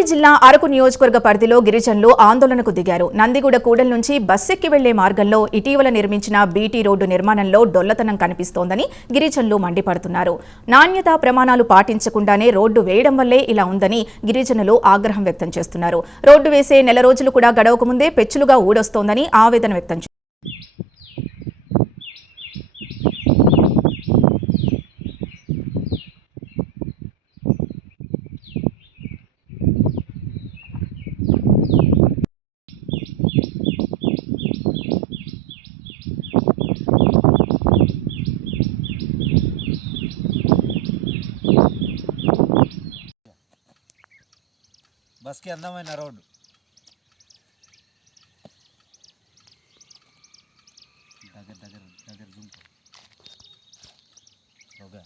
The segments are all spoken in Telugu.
ఉమ్మడి జిల్లా అరకు నియోజకవర్గ పరిధిలో గిరిజనులు ఆందోళనకు దిగారు. నందిగూడ కూడల నుంచి బస్సెక్కి వెళ్ళే మార్గంలో ఇటీవల నిర్మించిన బీటీ రోడ్డు నిర్మాణంలో డొల్లతనం కనిపిస్తోందని గిరిజనులు మండిపడుతున్నారు. నాణ్యతా ప్రమాణాలు పాటించకుండానే రోడ్డు వేయడం వల్లే ఇలా ఉందని గిరిజనులు ఆగ్రహం వ్యక్తం చేస్తున్నారు. రోడ్డు వేసే నెల రోజులు కూడా గడవక ముందే పెచ్చులుగా ఊడొస్తోందని ఆవేదన వ్యక్తం బస్కి అందమైన రోడ్డు. దగ్గర దగ్గర దగ్గర జూమ్ ఓకే.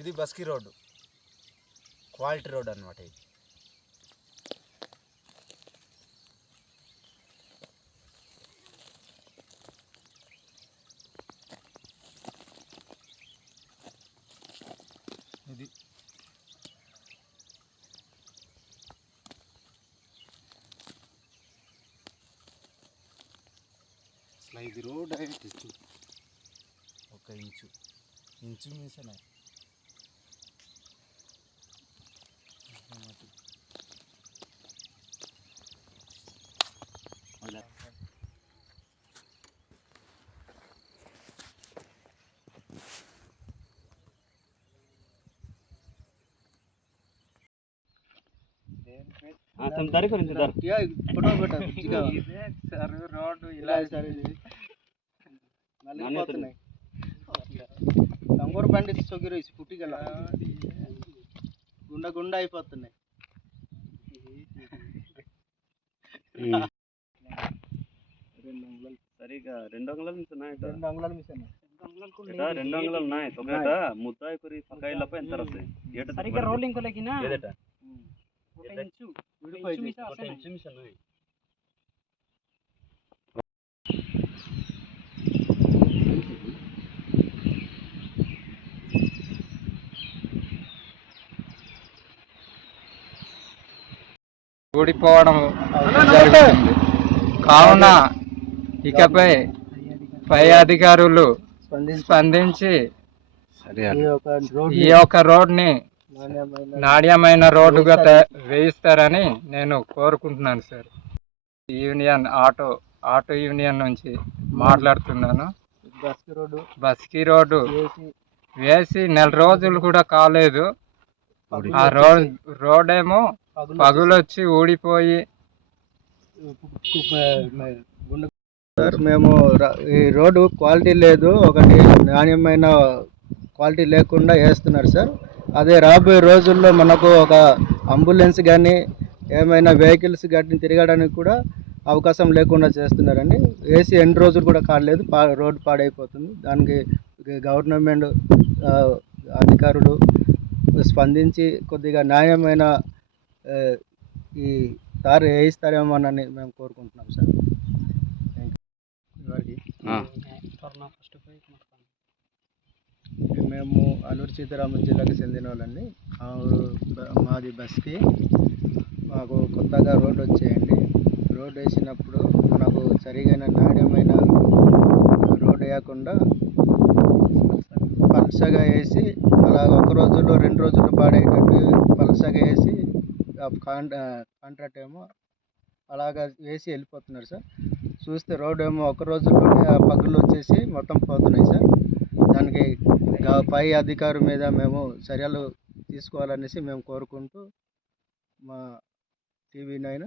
ఇది బస్కి రోడ్డు. క్వాలిటీ రోడ్ అనమాట ఇది. అట్లా ఇది రోడ్ డైరెక్ట్ ఇచ్చు ఒక ఇంచు. ఇంచు మీసనే. తమ దారి కొరింది దారి. ఫోటో పెట్ట సరు రోడ్డు ఇలా సరే మళ్ళీ పోతున్నాయి. తంగూరు బండి సొగిరు స్కూటీగల గుండ గుండ అయిపోతున్నాయి. సరిగా రెండు అంగుళాలు మిస్ ఉన్నాయి రెండు అంగుళాలు మిస్ ఉన్నాయి రెండు అంగుళాలు ఉన్నాయి. ముద్దాయి పక్క ఇళ్ళపై ఎంత రస్తాయి సరిగ్గా రోలింగ్ కొలకినా ఊడిపోవడం జరుగుతుంది. కావున ఇకపై పై అధికారులు స్పందించి. స్పందించి ఈ యొక్క రోడ్ ఈ యొక్క రోడ్ని నాణ్యమైన రోడ్డుగా వేయిస్తారని నేను కోరుకుంటున్నాను sir. Union auto auto union నుంచి మాట్లాడుతున్నాను. బస్కి రోడ్డు. బస్కి రోడ్డు. చేసి వేసి నెల రోజులు కూడా కాలేదు. ఆ రోడ్ రోడ్ ఏమో పగులు పగులొచ్చి ఊడిపోయి. సార్ మేము ఈ రోడ్డు క్వాలిటీ లేదు. ఒకటి నాణ్యమైన క్వాలిటీ లేకుండా వేస్తున్నారు సార్. అదే రాబోయే రోజుల్లో మనకు ఒక అంబులెన్స్ కానీ ఏమైనా వెహికల్స్ కానీ తిరగడానికి కూడా అవకాశం లేకుండా చేస్తున్నారండి. వేసి ఎన్ని రోజులు కూడా కాలేదు పా రోడ్డు పాడైపోతుంది. దానికి గవర్నమెంట్ అధికారులు స్పందించి కొద్దిగా న్యాయమైన ఈ దారి వేయిస్తారేమోనని మేము కోరుకుంటున్నాం సార్. పోయి కొనుక్కోండి. మేము అల్లూరు సీతారామం జిల్లాకి చెందిన వాళ్ళండి. మాది బస్కి. మాకు కొత్తగా రోడ్ వచ్చేయండి. రోడ్ వేసినప్పుడు మనకు సరిగైన నాణ్యమైన రోడ్ వేయకుండా పలసగా వేసి అలా ఒక రోజులో రెండు రోజులు పాడేటట్టు పలసగా వేసి కాంట్రాక్ట్ ఏమో అలాగా వేసి వెళ్ళిపోతున్నారు సార్. చూస్తే రోడ్ ఏమో ఒక రోజులోనే ఆ పగులు వచ్చేసి మొత్తం పోతున్నాయి సార్. దానికి పై అధికారి మీద మేము చర్యలు తీసుకోవాలనేసి మేము కోరుకుంటూ మా టీవీ నైన్